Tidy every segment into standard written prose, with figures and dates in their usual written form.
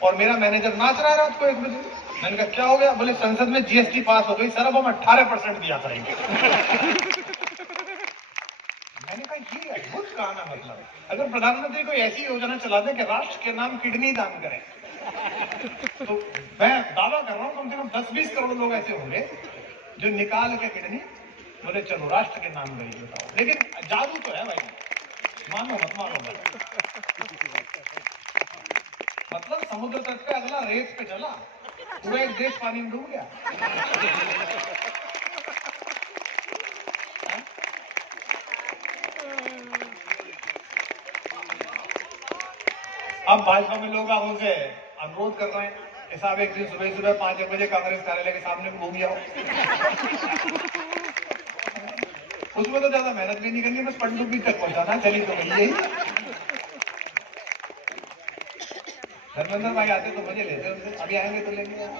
और मेरा मैनेजर नाच रहा है रात को 1 बजे। मैंने कहा क्या हो गया? बोले संसद में जीएसटी पास हो गई सर, अब हम 18% दिया करेंगे। मैंने कहा ये अद्भुत काम है। मतलब अगर प्रधानमंत्री कोई ऐसी योजना चला दे कि राष्ट्र के नाम किडनी दान करें, तो मैं दावा कर रहा हूं कम से कम 10-20 करोड़ लोग ऐसे होंगे जो निकाल के किडनी बोले चलो राष्ट्र के नाम गई। बताओ, लेकिन जादू तो है भाई, मानो मत मानो मत। मतलब समुद्र तट पे अगला रेत पे चला, पूरा एक देश पानी में डूब गया। अब भाजपा में लोग हमसे अनुरोध कर रहे हैं कि साहब एक दिन सुबह 5 बजे कांग्रेस कार्यालय के सामने घूम जाओ। उसमें तो ज्यादा मेहनत भी नहीं करनी, बस पनडुब्बी तक पहुंचाना, चली तो गई यही। धर्मेंद्र भाई आते तो मजे लेते उनसे, अभी आएंगे तो लेंगे यार,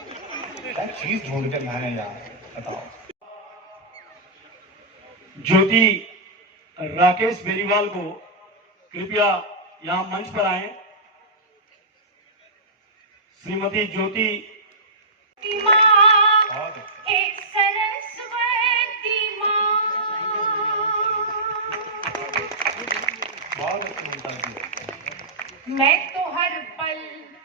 क्या चीज ढूंढ कर लाए यार, बताओ। ज्योति राकेश बेरीवाल को कृपया यहां मंच पर आए। श्रीमती ज्योति बहुत अच्छी उनका। मैं तो हर पल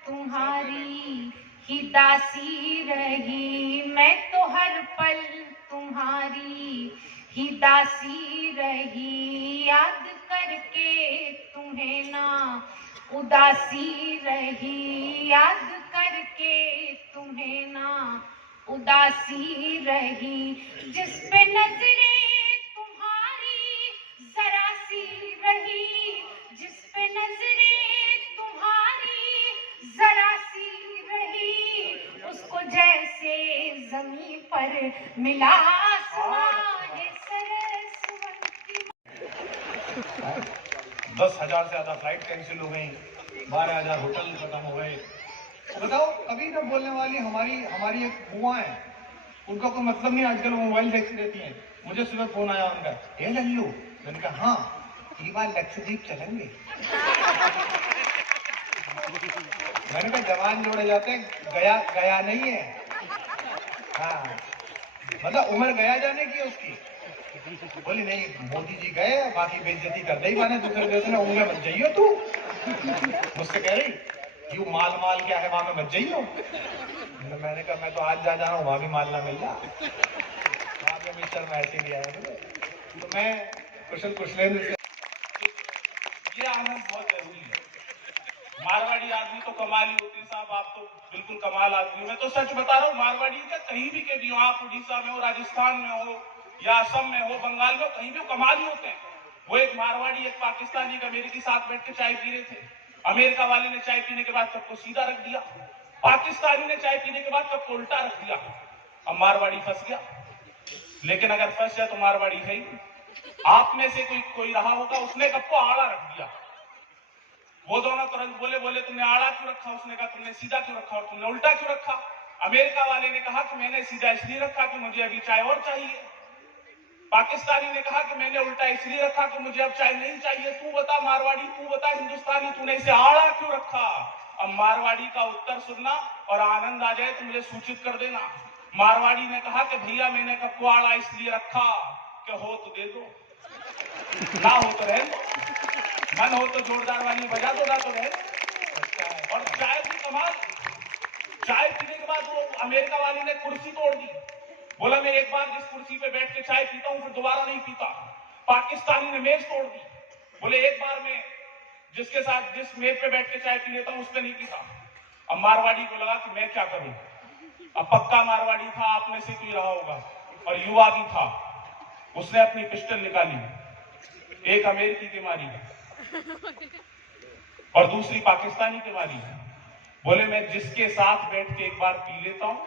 तुम्हारी ही दासी रही, मैं तो हर पल तुम्हारी ही दासी रही, याद करके तुम्हें ना उदासी रही, याद करके तुम्हें ना उदासी रही, जिस पे नजरें तुम्हारी जरा सी रही, जिस पे नजरें तुम्हारी जरा सी रही, उसको जैसे जमीन पर मिला आसमान सरस्वती। 10,000 से ज्यादा फ्लाइट कैंसिल हो गई, 12,000 होटल खत्म हो गए। बताओ, कभी न बोलने वाली हमारी एक बुआ है, उनका कोई मतलब नहीं, आजकल मोबाइल देखती रहती हैं। मुझे सुबह फोन आया उनका, हे लल्लू, मैंने कहा हाँ ये बार लक्षद्वीप चलेंगे। मैंने कहा जवान जोड़े जाते गया गया नहीं है, हाँ मतलब उम्र गया जाने की है उसकी। बोली नहीं मोदी जी गए, बाकी बेइज्जती कर दे माने दूसरे देश में, उंगली मत जाइयो तू। मुझसे कह रही यू माल क्या है वहां में मत जाइयो। मैंने कहा मैं तो आज जा रहा हूँ, वहां भी माल ना मिल रहा, वहां पे मिस्टर मैं ऐसे ही आया। तो मैं कुशल कुशलेंद्र से, ये आनंद बहुत जरूरी है। मारवाड़ी आदमी तो कमाल ही होते हैं साहब, आप तो बिल्कुल कमाल आदमी हो। मैं तो सच बता रहा हूँ, मारवाड़ी का कहीं भी के भी हो, आप उड़ीसा में हो, राजस्थान में हो, या असम में हो, बंगाल में हो, कहीं भी कमाल ही होते हैं। वो एक मारवाड़ी एक पाकिस्तानी एक अमेरिकी साथ बैठ के चाय पी रहे थे। अमेरिका वाले ने चाय पीने के बाद सबको सीधा रख दिया, पाकिस्तानी ने चाय पीने के बाद सबको उल्टा रख दिया। अब मारवाड़ी फंस गया। लेकिन अगर फंस जाए तो मारवाड़ी है ही। आप में से कोई रहा होगा, उसने सबको आड़ा रख दिया। वो दोनों तुरंत बोले तुमने आड़ा क्यों रखा? उसने कहा तुमने सीधा क्यों रखा और तुमने उल्टा क्यों रखा? अमेरिका वाले ने कहा कि मैंने सीधा इसलिए रखा कि मुझे अभी चाय और चाहिए। पाकिस्तानी ने कहा कि मैंने उल्टा इसलिए रखा कि मुझे अब चाय नहीं चाहिए। तू बता मारवाड़ी, तू बता हिंदुस्तानी, तूने इसे आड़ा क्यों रखा? अब मारवाड़ी का उत्तर सुनना और आनंद आ जाए तो मुझे सूचित कर देना। मारवाड़ी ने कहा कि भैया मैंने कब आड़ा इसलिए रखा कि हो तो दे दो, ना हो तो रह दो, मन हो तो जोरदार वाली बजा दो, ना तो रह दो। और चाय भी कमाल, चाय पीने के बाद वो अमेरिका वाले ने कुर्सी तोड़ दी। बोला मैं एक बार जिस कुर्सी पे बैठ के चाय पीता हूं फिर दोबारा नहीं पीता। पाकिस्तानी ने मेज तोड़ दी। बोले एक बार मैं जिसके साथ जिस मेज पे बैठ के चाय पी लेता हूं उस पे नहीं पीता। अब मारवाड़ी को लगा कि मैं क्या करूं। अब पक्का मारवाड़ी था, आप में से कोई रहा होगा, और युवा भी था। उसने अपनी पिस्टल निकाली, एक अमेरिकी की मारी और दूसरी पाकिस्तानी की मारी। बोले मैं जिसके साथ बैठ के एक बार पी लेता हूं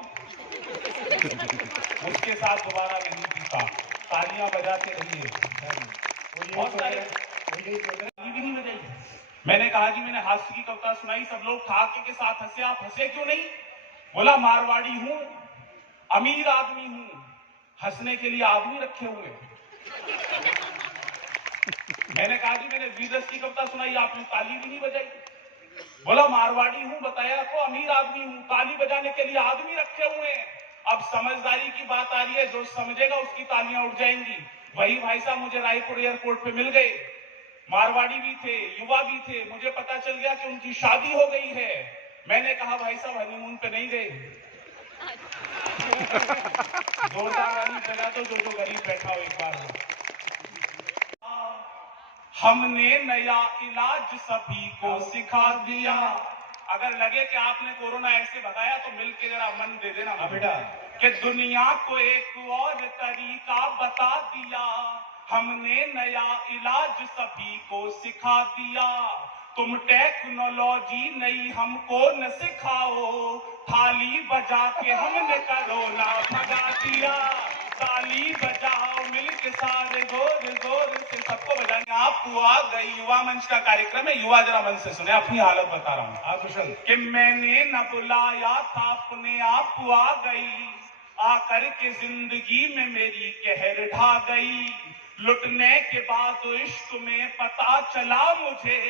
उसके साथ दोबारा नहीं पीता। तालियां बजाते रहिए। बहुत सारे भी नहीं बजाई। मैंने कहा जी मैंने हास्य की कविता सुनाई, सब लोग ठहाके के साथ हंसे, आप हंसे क्यों नहीं? बोला मारवाड़ी हूं, अमीर आदमी हूं, हंसने के लिए आदमी रखे हुए। मैंने कहा जी मैंने वीरस की कविता सुनाई, आपने ताली भी नहीं बजाई। बोला मारवाड़ी हूं, बताया तो अमीर आदमी हूं, ताली बजाने के लिए आदमी रखे हुए हैं। अब समझदारी की बात आ रही है, जो समझेगा उसकी तालियां उठ जाएंगी। वही भाई साहब मुझे रायपुर एयरपोर्ट पे मिल गए, मारवाड़ी भी थे, युवा भी थे। मुझे पता चल गया कि उनकी शादी हो गई है। मैंने कहा भाई साहब हनीमून पे नहीं गए? जोरदार वाली जगह तो जो गरीब बैठा हो एक बार। हमने नया इलाज सभी को सिखा दिया। अगर लगे कि आपने कोरोना ऐसे भगाया तो मिलके जरा मन दे देना बेटा कि दुनिया को एक और तरीका बता दिया। हमने नया इलाज सभी को सिखा दिया। तुम टेक्नोलॉजी नई हमको न सिखाओ, थाली बजा के हमने कोरोना भगा दिया। ताली बजाओ मिलके सारे जोर जोर से सबको बजाने। आप आ गई युवा मंच का कार्यक्रम है, युवा जरा मन से सुने, अपनी हालत बता रहा हूँ। हाँ कुशल। कि मैंने न बुलाया था, अपने आप आ गई, आकर के जिंदगी में मेरी कहर ढा गई। लुटने के बाद इश्क में पता चला मुझे,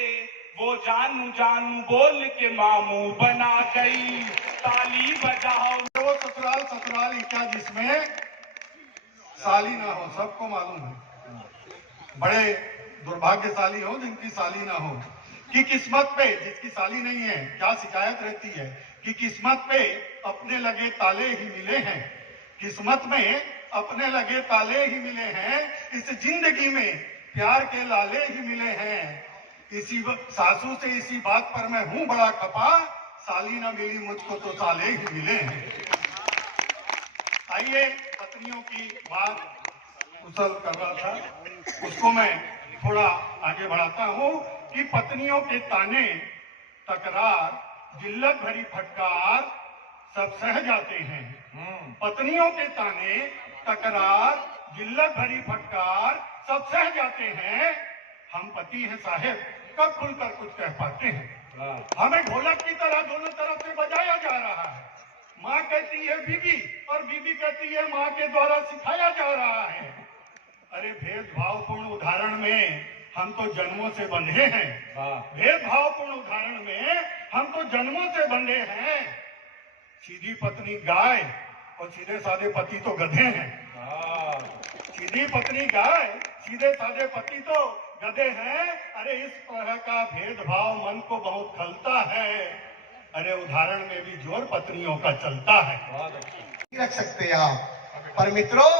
वो जानू जानू बोल के मामू बना गई। ताली बजाओ। वो ससुराल ससुराल क्या जिसमें साली ना हो, सबको मालूम है। बड़े दुर्भाग्यशाली हो जिनकी साली ना हो। कि किस्मत पे जिसकी साली नहीं है क्या शिकायत रहती है कि किस्मत पे अपने लगे ताले ही मिले हैं। किस्मत में अपने लगे ताले ही मिले हैं, इस जिंदगी में प्यार के लाले ही मिले हैं। इसी सासू से इसी बात पर मैं हूं बड़ा खपा, साली ना मिली मुझको तो साले ही मिले हैं। आइए पत्नियों की बात कुशल कर रहा था, उसको मैं थोड़ा आगे बढ़ाता हूं कि पत्नियों के ताने तकरार जिल्लत भरी फटकार सब सह जाते हैं। पत्नियों के ताने तकरार जिल्लत भरी फटकार सब सह जाते हैं। हम पति हैं साहेब, कब खुलकर कुछ कह पाते हैं। हमें ढोलक की तरह दोनों तरफ से बजाया जा रहा है। माँ कहती है बीबी और बीबी कहती है माँ के द्वारा सिखाया जा रहा है। अरे भेदभावपूर्ण उदाहरण में हम तो जन्मों से बंधे हैं। भेदभावपूर्ण उदाहरण में हम तो जन्मों से बंधे हैं। सीधी पत्नी गाय और सीधे साधे पति तो गधे हैं। सीधी पत्नी गाय, सीधे साधे पति तो गधे हैं। अरे इस तरह का भेदभाव मन को बहुत खलता है। अरे उदाहरण में भी जोर पत्नियों का चलता है। रख सकते हैं आप। पर मित्रों,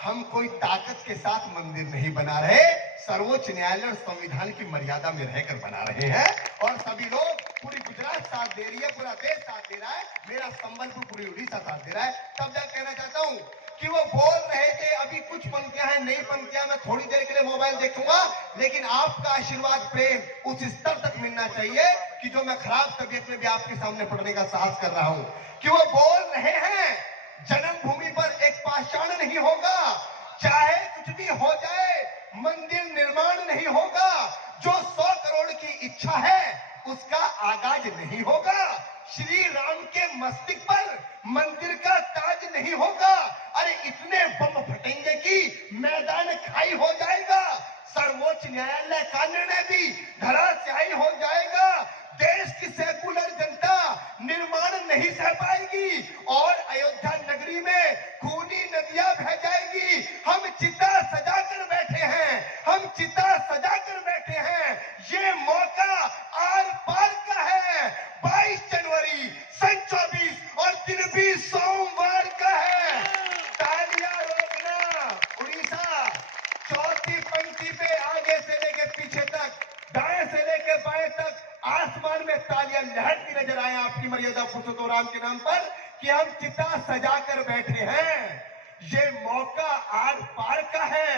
हम कोई ताकत के साथ मंदिर नहीं बना रहे, सर्वोच्च न्यायालय और संविधान की मर्यादा में रहकर बना रहे हैं। और सभी लोग, पूरी गुजरात साथ दे रही है, पूरा देश साथ दे रहा है, मेरा संबलपुर पूरी उड़ीसा साथ दे रहा है। तब तक कहना चाहता हूँ कि वो बोल रहे थे अभी कुछ पंक्तियां हैं, नई पंक्तियां, मैं थोड़ी देर के लिए मोबाइल देखूंगा, लेकिन आपका आशीर्वाद प्रेम उस स्तर तक मिलना चाहिए कि जो मैं खराब तबीयत में भी आपके सामने पढ़ने का साहस कर रहा हूं। कि वो बोल रहे हैं जन्मभूमि पर एक पाषाण नहीं होगा, चाहे कुछ भी हो जाए मंदिर निर्माण नहीं होगा, जो 100 करोड़ की इच्छा है उसका आगाज नहीं होगा, श्री राम के मस्तक पर मंदिर का ताज नहीं होगा। अरे इतने बम फटेंगे कि मैदान खाई हो जाएगा। सर्वोच्च न्यायालय का निर्णय भी धराशायी हो जाएगा। देश की सेकुलर जनता निर्माण नहीं सह पाएगी और अयोध्या नगरी में खूनी नदियां बह जाएगी। हम चिता सजा कर बैठे हैं, हम चिता सजा कर बैठे हैं। ये मौका आर पार का है। 22 जनवरी सन 24 और दिन भी सोमवार का है। तालियां रोकना। उड़ीसा चौथी पंक्ति पे आगे से लेके पीछे तक, दाएं से लेके बाएं तक आसमान में तालियां लहरती नजर आए आपकी मर्यादा पुरुषोत्तम राम के नाम पर कि हम चिता सजा कर बैठे हैं। ये मौका आर पार का है।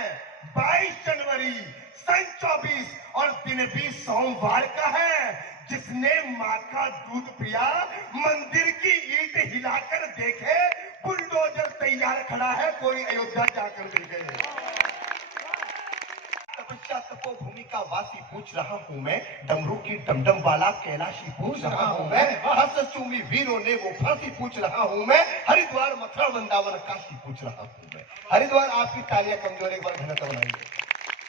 22 जनवरी सन 24 और दिन भी सोमवार का है। जिसने माँ का दूध पिया मंदिर की ईंट हिलाकर देखे, बुलडोजर तैयार खड़ा है, कोई अयोध्या जाकर देखे। तपस्या तपोभूमि का वासी पूछ रहा हूँ मैं, डमरू की डमडम वाला कैलाशी पूछ रहा हूँ मैं, हर्ष चूमी वीरों ने वो फांसी पूछ रहा हूँ मैं, हरिद्वार मथुरा वृंदावन काशी पूछ रहा हूँ मैं। हरिद्वार आपकी तालियां कमजोर, एक बार घनत्व बनाइए।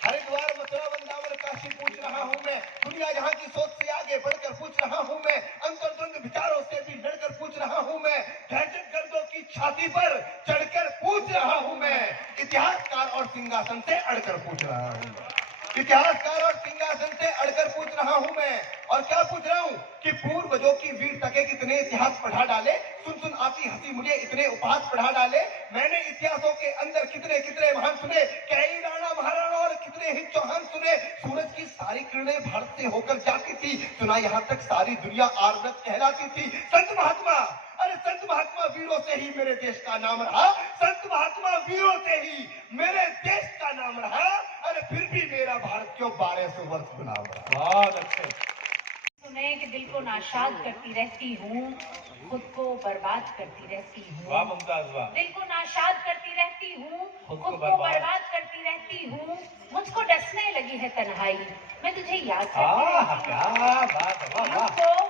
हरिद्वार मथुरा वृंदावन काशी पूछ रहा रहा हूँ मैं, दुनिया यहाँ की सोच से आगे बढ़कर पूछ रहा हूँ मैं, अंतर्द्वंद विचारों से भी लड़कर पूछ रहा हूँ मैं, दहशत गर्दों की छाती पर चढ़कर पूछ रहा हूँ मैं, इतिहासकार और सिंहासन से अड़कर पूछ रहा हूँ मैं, इतिहासकार और सिंहासन से अड़कर पूछ रहा हूं मैं। और क्या पूछ रहा हूं कि पूर्वजों की वीर तके कितने इतिहास पढ़ा डाले, सुन सुन आती हंसी मुझे इतने उपहास पढ़ा डाले, मैंने इतिहासों के अंदर कितने कितने महान सुने, कई राणा महाराणा और कितने ही चौहान सुने, सूरज की सारी किरणें भारत से होकर जाती थी, सुना यहाँ तक सारी दुनिया आर्यव्रत कहलाती थी। संत महात्मा, अरे संत महात्मा वीरों से ही मेरे देश का नाम रहा, संत महात्मा वीरों से ही मेरे देश का नाम रहा, अरे फिर भी मेरा भारत क्यों 1200 वर्ष गुलाम रहा। बहुत अच्छे। सुने कि दिल को नाशाद करती रहती हूँ, खुद को बर्बाद करती रहती हूँ, वाह मुमताज वाह। दिल को नाशाद करती रहती हूँ, खुद खुद को को बर्बाद बर्बाद करती रहती हूँ, मुझको डसने लगी है तन्हाई, मैं तुझे याद करती आह, रहती क्या हूँ, बात है, वाह वाह। मुझको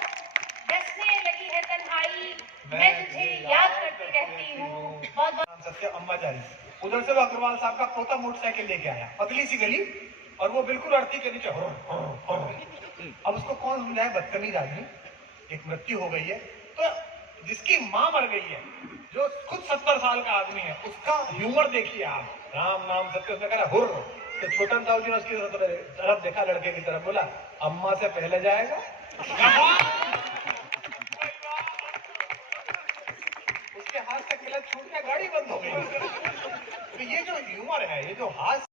डसने लगी है तन्हाई, मैं तुझे याद करती रहती हूँ। बहुत बहुत सत्य अम्मा जारी, उधर से वो अग्रवाल साहब का पोता मोटरसाइकिल लेके आया, पतली सी गली, और वो बिल्कुल अर्थी के नीचे अब उसको कौन समझाए, बदतमीज आदमी, एक मृत्यु हो गई है, तो जिसकी मां मर गई है, जो खुद 70 साल का आदमी है, उसका ह्यूमर देखिए आप, राम नाम सत्य, उसने कहा हुर्र, तो छोटन साहू जी ने उसकी तरफ देखा, लड़के की तरफ, बोला अम्मा से पहले जाएगा। उसके हाथ से किला छूट गया, गाड़ी बंद हो गई। तो ये जो ह्यूमर है, ये जो हाथ